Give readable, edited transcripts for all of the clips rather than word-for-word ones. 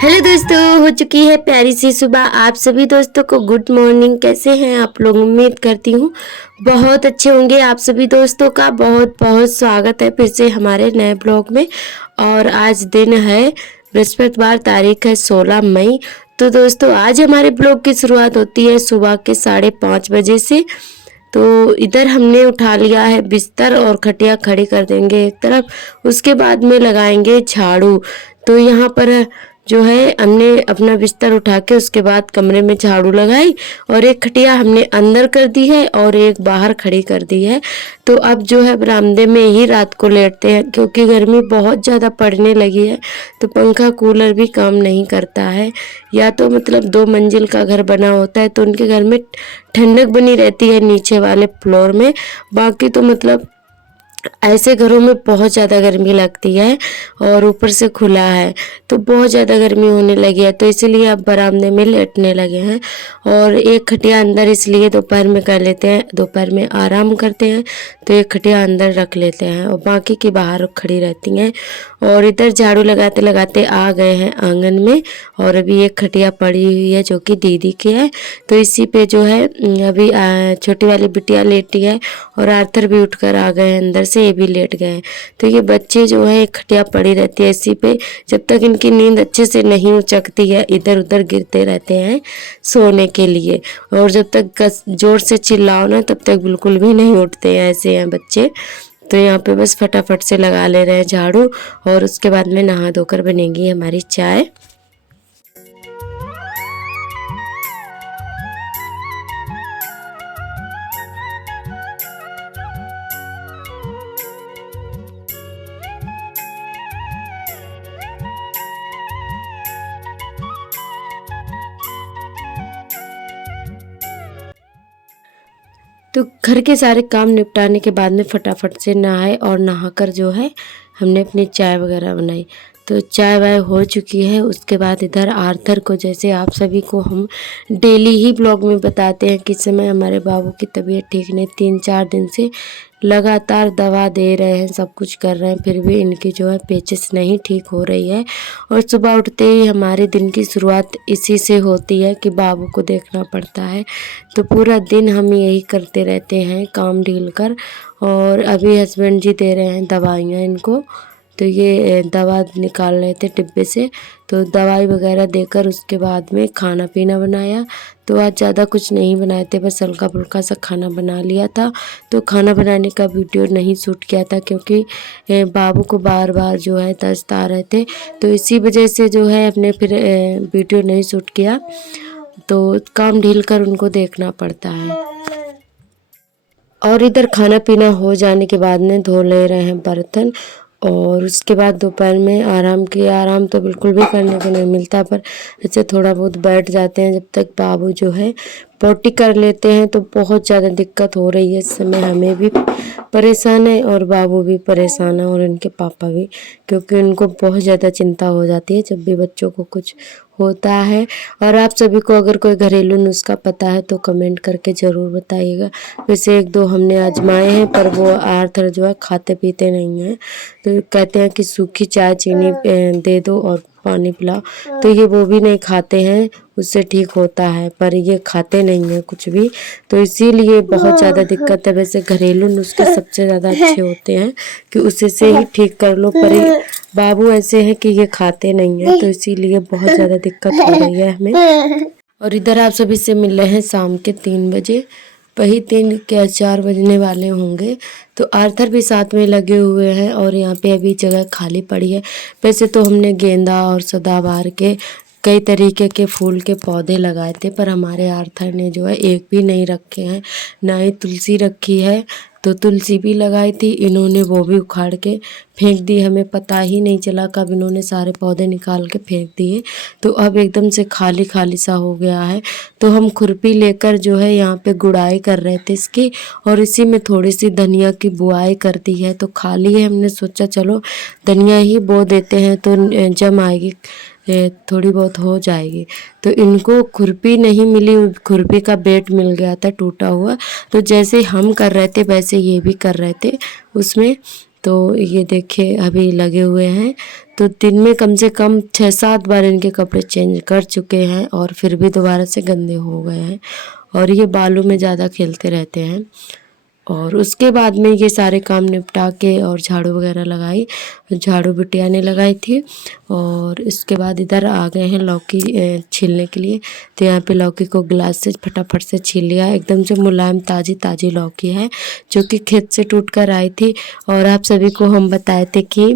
Hello दोस्तों, हो चुकी है प्यारी सी सुबह। आप सभी दोस्तों को गुड मॉर्निंग। कैसे हैं आप लोग? उम्मीद करती हूँ बहुत अच्छे होंगे। आप सभी दोस्तों का बहुत बहुत स्वागत है फिर से हमारे नए ब्लॉग में। और आज दिन है बृहस्पतिवार, तारीख है 16 मई। तो दोस्तों आज हमारे ब्लॉग की शुरुआत होती है सुबह के 5:30 बजे से। तो इधर हमने उठा लिया है बिस्तर और खटिया खड़ी कर देंगे एक तरफ, उसके बाद में लगाएंगे झाड़ू। तो यहाँ पर जो है हमने अपना बिस्तर उठा के उसके बाद कमरे में झाड़ू लगाई और एक खटिया हमने अंदर कर दी है और एक बाहर खड़ी कर दी है। तो अब जो है बरामदे में ही रात को लेटते हैं क्योंकि गर्मी बहुत ज़्यादा पड़ने लगी है। तो पंखा कूलर भी काम नहीं करता है। या तो मतलब 2 मंजिल का घर बना होता है तो उनके घर में ठंडक बनी रहती है नीचे वाले फ्लोर में। बाकी तो मतलब ऐसे घरों में बहुत ज़्यादा गर्मी लगती है और ऊपर से खुला है तो बहुत ज़्यादा गर्मी होने लगी है। तो इसीलिए अब बरामदे में लेटने लगे हैं। और एक खटिया अंदर इसलिए दोपहर में कर लेते हैं, दोपहर में आराम करते हैं तो एक खटिया अंदर रख लेते हैं और बाकी की बाहर खड़ी रहती हैं। और इधर झाड़ू लगाते लगाते आ गए हैं आंगन में और अभी एक खटिया पड़ी हुई है जो कि दीदी की है। तो इसी पे जो है अभी छोटी वाली बिटिया लेटी है और आर्थर भी उठकर आ गए हैं अंदर से, ये भी लेट गए हैं। तो ये बच्चे जो है एक खटिया पड़ी रहती है इसी पे, जब तक इनकी नींद अच्छे से नहीं उचकती है इधर उधर गिरते रहते हैं सोने के लिए। और जब तक जोर से चिल्लाओ ना तब तक बिल्कुल भी नहीं उठते हैं, ऐसे हैं बच्चे। तो यहाँ पे बस फटाफट से लगा ले रहे हैं झाड़ू और उसके बाद में नहा धोकर बनेगी हमारी चाय। तो घर के सारे काम निपटाने के बाद में फटाफट से नहाए और नहाकर जो है हमने अपनी चाय वगैरह बनाई। तो चाय वाय हो चुकी है। उसके बाद इधर आर्थर को, जैसे आप सभी को हम डेली ही ब्लॉग में बताते हैं कि इस समय हमारे बाबू की तबीयत ठीक नहीं, 3-4 दिन से लगातार दवा दे रहे हैं, सब कुछ कर रहे हैं, फिर भी इनकी जो है पेचिश नहीं ठीक हो रही है। और सुबह उठते ही हमारे दिन की शुरुआत इसी से होती है कि बाबू को देखना पड़ता है। तो पूरा दिन हम यही करते रहते हैं काम ढील कर। और अभी हस्बैंड जी दे रहे हैं दवाइयाँ इनको। तो ये दवा निकाल रहे थे डिब्बे से, तो दवाई वगैरह देकर उसके बाद में खाना पीना बनाया। तो आज ज़्यादा कुछ नहीं बनाए थे, बस हल्का फुल्का सा खाना बना लिया था। तो खाना बनाने का वीडियो नहीं शूट किया था क्योंकि बाबू को बार बार जो है दस्त आ रहे थे, तो इसी वजह से जो है अपने फिर वीडियो नहीं शूट किया। तो काम ढील कर उनको देखना पड़ता है। और इधर खाना पीना हो जाने के बाद में धो ले रहे हैं बर्तन। और उसके बाद दोपहर में आराम किया। आराम तो बिल्कुल भी करने को नहीं मिलता, पर ऐसे थोड़ा बहुत बैठ जाते हैं जब तक बाबू जो है पोटी कर लेते हैं। तो बहुत ज़्यादा दिक्कत हो रही है इस समय, हमें भी परेशान है और बाबू भी परेशान है और इनके पापा भी, क्योंकि उनको बहुत ज़्यादा चिंता हो जाती है जब भी बच्चों को कुछ होता है। और आप सभी को अगर कोई घरेलू नुस्खा पता है तो कमेंट करके ज़रूर बताइएगा। वैसे 1-2 हमने आजमाए हैं पर वो आर्थर जो है खाते पीते नहीं हैं। तो कहते हैं कि सूखी चाय चीनी दे दो और पानी पिलाओ, तो ये वो भी नहीं खाते हैं, उससे ठीक होता है, पर ये खाते नहीं हैं कुछ भी। तो इसीलिए बहुत ज़्यादा दिक्कत है। वैसे घरेलू नुस्खे सबसे ज़्यादा अच्छे होते हैं कि उसी से ही ठीक कर लो, पर बाबू ऐसे हैं कि ये खाते नहीं हैं, तो इसीलिए बहुत ज़्यादा दिक्कत हो रही है हमें। और इधर आप सभी से मिल रहे हैं शाम के 3 बजे, वही 3 क्या 4 बजने वाले होंगे। तो आर्थर भी साथ में लगे हुए हैं और यहाँ पे अभी जगह खाली पड़ी है। वैसे तो हमने गेंदा और सदाबहार के कई तरीके के फूल के पौधे लगाए थे, पर हमारे आर्थर ने जो है एक भी नहीं रखे हैं, ना ही तुलसी रखी है। तो तुलसी भी लगाई थी, इन्होंने वो भी उखाड़ के फेंक दी। हमें पता ही नहीं चला कब इन्होंने सारे पौधे निकाल के फेंक दिए। तो अब एकदम से खाली खाली सा हो गया है। तो हम खुरपी लेकर जो है यहाँ पे गुड़ाई कर रहे थे इसकी, और इसी में थोड़ी सी धनिया की बुआई कर दी है। तो खाली है, हमने सोचा चलो धनिया ही बो देते हैं तो जम आएगी, थोड़ी बहुत हो जाएगी। तो इनको खुरपी नहीं मिली, खुरपी का बेट मिल गया था टूटा हुआ। तो जैसे हम कर रहे थे वैसे ये भी कर रहे थे उसमें। तो ये देखिए अभी लगे हुए हैं। तो दिन में कम से कम 6-7 बार इनके कपड़े चेंज कर चुके हैं और फिर भी दोबारा से गंदे हो गए हैं और ये बालों में ज़्यादा खेलते रहते हैं। और उसके बाद में ये सारे काम निपटा के और झाड़ू वगैरह लगाई, झाड़ू बिटिया ने लगाई थी। और इसके बाद इधर आ गए हैं लौकी छीलने के लिए। तो यहाँ पे लौकी को गिलास से फटाफट से छील लिया। एकदम से मुलायम ताज़ी ताज़ी लौकी है जो कि खेत से टूट कर आई थी। और आप सभी को हम बताए थे कि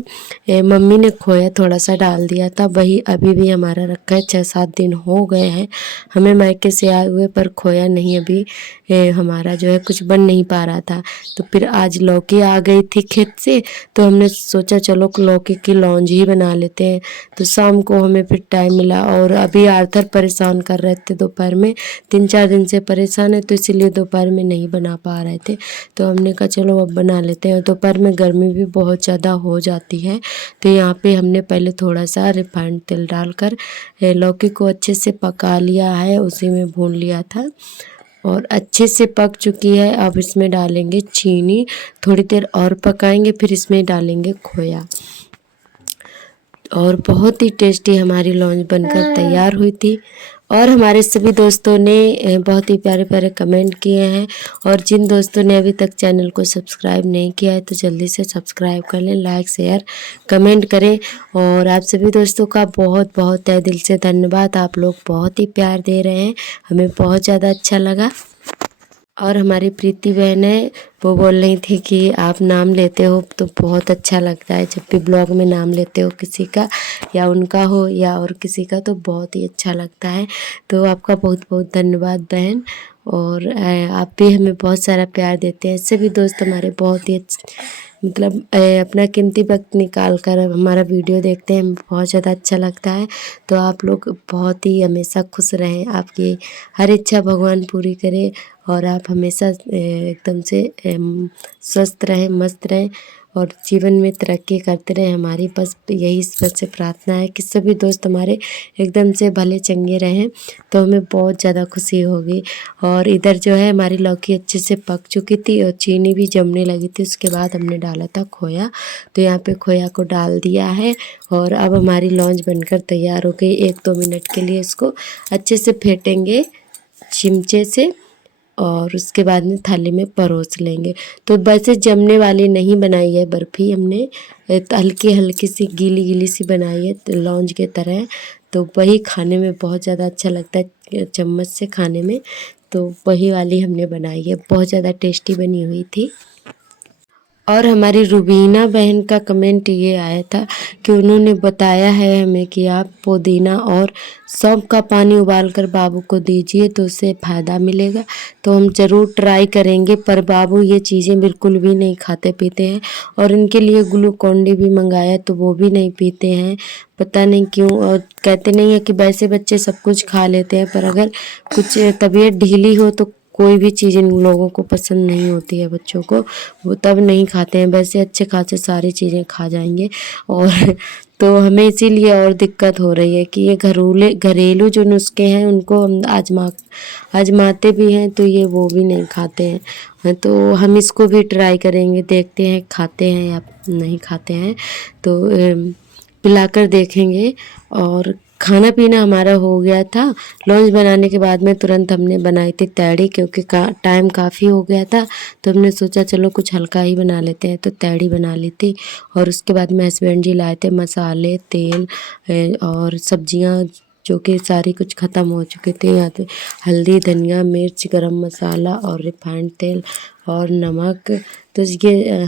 मम्मी ने खोया थोड़ा सा डाल दिया था, वही अभी भी हमारा रखा है। 6-7 दिन हो गए हैं हमें मायके से आए हुए, पर खोया नहीं अभी हमारा जो है कुछ बन नहीं पा रहा था। तो फिर आज लौकी आ गई थी खेत से, तो हमने सोचा चलो लौकी की लौंज ही बना लेते हैं। तो शाम को हमें फिर टाइम मिला और अभी आर्थर परेशान कर रहे थे दोपहर में, 3-4 दिन से परेशान है, तो इसीलिए दोपहर में नहीं बना पा रहे थे। तो हमने कहा चलो अब बना लेते हैं। दोपहर में गर्मी भी बहुत ज़्यादा हो जाती है। तो यहाँ पे हमने पहले थोड़ा सा रिफाइंड तेल डालकर लौकी को अच्छे से पका लिया है, उसी में भून लिया था और अच्छे से पक चुकी है। अब इसमें डालेंगे चीनी, थोड़ी देर और पकाएंगे, फिर इसमें डालेंगे खोया। और बहुत ही टेस्टी हमारी लौंज बनकर तैयार हुई थी। और हमारे सभी दोस्तों ने बहुत ही प्यारे प्यारे कमेंट किए हैं। और जिन दोस्तों ने अभी तक चैनल को सब्सक्राइब नहीं किया है तो जल्दी से सब्सक्राइब कर लें, लाइक शेयर कमेंट करें। और आप सभी दोस्तों का बहुत बहुत तहे दिल से धन्यवाद। आप लोग बहुत ही प्यार दे रहे हैं, हमें बहुत ज़्यादा अच्छा लगा। और हमारी प्रीति बहन है, वो बोल रही थी कि आप नाम लेते हो तो बहुत अच्छा लगता है, जब भी ब्लॉग में नाम लेते हो किसी का, या उनका हो या और किसी का, तो बहुत ही अच्छा लगता है। तो आपका बहुत बहुत धन्यवाद बहन। और आप भी हमें बहुत सारा प्यार देते हैं। ऐसे भी दोस्त हमारे बहुत ही मतलब अपना कीमती वक्त निकाल कर हमारा वीडियो देखते हैं, हमें बहुत ज़्यादा अच्छा लगता है। तो आप लोग बहुत ही हमेशा खुश रहें, आपकी हर इच्छा भगवान पूरी करे और आप हमेशा एकदम से स्वस्थ रहें, मस्त रहें और जीवन में तरक्की करते रहें। हमारी बस यही ईश्वर से प्रार्थना है कि सभी दोस्त हमारे एकदम से भले चंगे रहें, तो हमें बहुत ज़्यादा खुशी होगी। और इधर जो है हमारी लौकी अच्छे से पक चुकी थी और चीनी भी जमने लगी थी। उसके बाद हमने डाला था खोया, तो यहाँ पे खोया को डाल दिया है और अब हमारी लौंज बनकर तैयार हो गई। 1-2 मिनट के लिए इसको अच्छे से फेंटेंगे चिमचे से और उसके बाद में थाली में परोस लेंगे। तो वैसे जमने वाली नहीं बनाई है बर्फ़ी हमने, हल्की हल्की सी गीली गीली सी बनाई है लौंज के तरह। तो वही खाने में बहुत ज़्यादा अच्छा लगता है चम्मच से खाने में, तो वही वाली हमने बनाई है, बहुत ज़्यादा टेस्टी बनी हुई थी। और हमारी रुबीना बहन का कमेंट ये आया था कि उन्होंने बताया है हमें कि आप पुदीना और सौंफ का पानी उबालकर बाबू को दीजिए तो उससे फ़ायदा मिलेगा। तो हम ज़रूर ट्राई करेंगे, पर बाबू ये चीज़ें बिल्कुल भी नहीं खाते पीते हैं। और इनके लिए ग्लूकोन डी भी मंगाया तो वो भी नहीं पीते हैं, पता नहीं क्यों। और कहते नहीं है कि वैसे बच्चे सब कुछ खा लेते हैं, पर अगर कुछ तबीयत ढीली हो तो कोई भी चीज़ इन लोगों को पसंद नहीं होती है बच्चों को, वो तब नहीं खाते हैं। वैसे अच्छे खासे सारी चीज़ें खा जाएंगे। और तो हमें इसीलिए और दिक्कत हो रही है कि ये घरेलू जो नुस्खे हैं उनको हम आजमाते भी हैं तो ये वो भी नहीं खाते हैं। तो हम इसको भी ट्राई करेंगे, देखते हैं खाते हैं या नहीं खाते हैं, तो पिलाकर देखेंगे। और खाना पीना हमारा हो गया था। लौंज बनाने के बाद में तुरंत हमने बनाई थी तैड़ी, क्योंकि टाइम काफ़ी हो गया था, तो हमने सोचा चलो कुछ हल्का ही बना लेते हैं, तो तैड़ी बना ली थी। और उसके बाद में हस्बैंड जी लाए थे मसाले, तेल और सब्जियां जो कि सारी कुछ ख़त्म हो चुके थे। यहाँ पे हल्दी, धनिया, मिर्च, गरम मसाला और रिफाइंड तेल और नमक, तो ये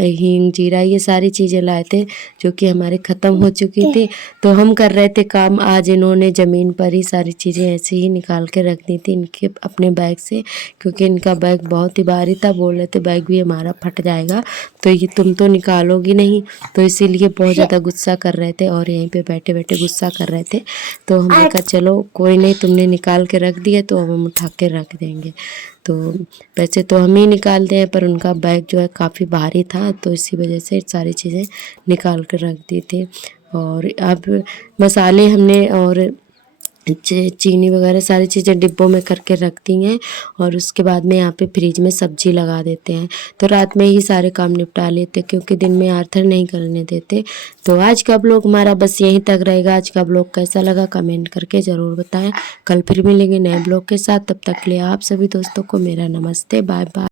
हींग, जीरा, ये सारी चीज़ें लाए थे जो कि हमारे ख़त्म हो चुकी थी। तो हम कर रहे थे काम। आज इन्होंने ज़मीन पर ही सारी चीज़ें ऐसे ही निकाल के रख दी थी इनके अपने बैग से, क्योंकि इनका बैग बहुत ही भारी था। बोल रहे थे बैग भी हमारा फट जाएगा, तो ये तुम तो निकालोगी नहीं, तो इसीलिए बहुत ज़्यादा गुस्सा कर रहे थे और यहीं पे बैठे बैठे गुस्सा कर रहे थे। तो हमने कहा चलो कोई नहीं, तुमने निकाल के रख दिए तो अब हम उठा के रख देंगे। तो वैसे तो हम ही निकालते हैं, पर उनका बैग जो है काफ़ी भारी था, तो इसी वजह से सारी चीज़ें निकाल कर रख दी थी। और अब मसाले हमने और चीनी वगैरह सारी चीज़ें डिब्बों में करके रख दी हैं और उसके बाद में यहाँ पे फ्रिज में सब्जी लगा देते हैं। तो रात में ही सारे काम निपटा लेते क्योंकि दिन में आर्थर नहीं करने देते। तो आज का ब्लॉग हमारा बस यहीं तक रहेगा। आज का ब्लॉग कैसा लगा कमेंट करके ज़रूर बताएं। कल फिर मिलेंगे नए ब्लॉग के साथ। तब तक के लिए आप सभी दोस्तों को मेरा नमस्ते, बाय बाय।